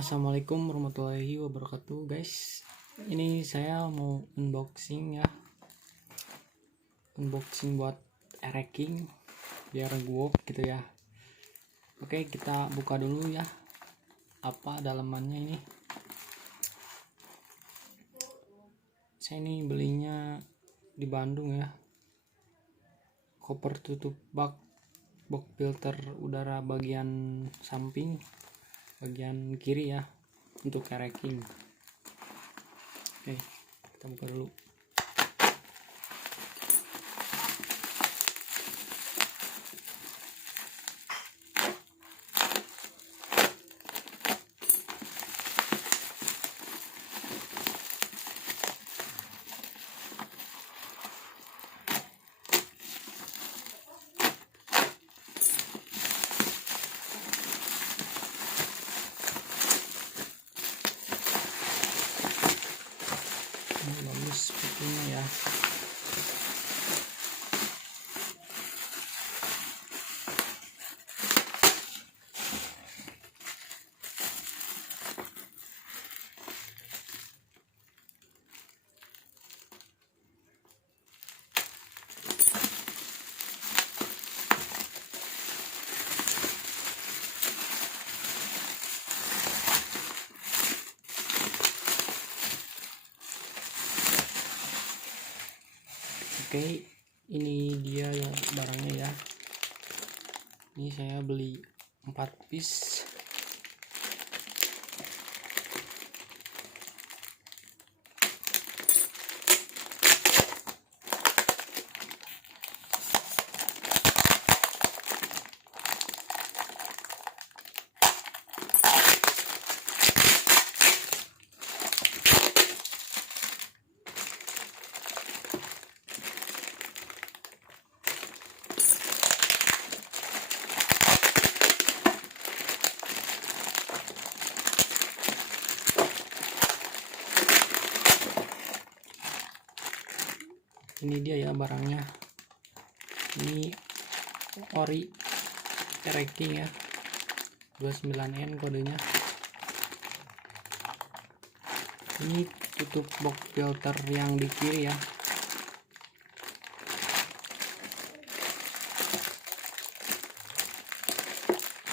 Assalamualaikum warahmatullahi wabarakatuh, guys. Ini saya mau unboxing ya, buat ereking biar guop gitu ya. Oke, kita buka dulu ya apa dalamannya ini. Saya ini belinya di Bandung ya, koper tutup box filter udara bagian samping, bagian kiri ya, untuk ereking. Oke, kita buka dulu. Bagus sepertinya ya. Oke, ini dia ya barangnya ya. Ini saya beli 4 piece. Ini dia ya barangnya. Ini ori ereking ya, 29N kodenya. Ini tutup box filter yang di kiri ya.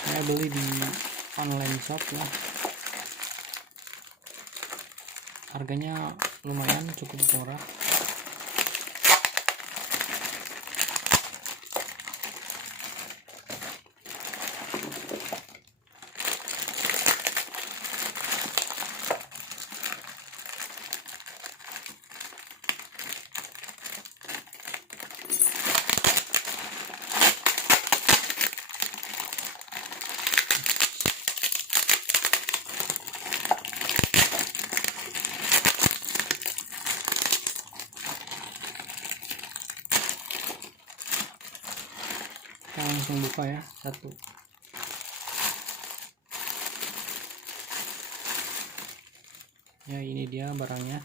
Saya beli di online shop ya. Harganya lumayan, cukup murah. Kita langsung buka ya, satu. Ya, ini dia barangnya.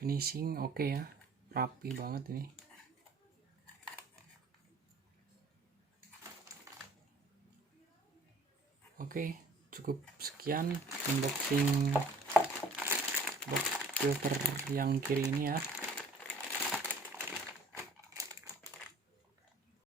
Finishing oke ya, rapi banget ini. Oke, cukup sekian unboxing box filter yang kiri ini ya.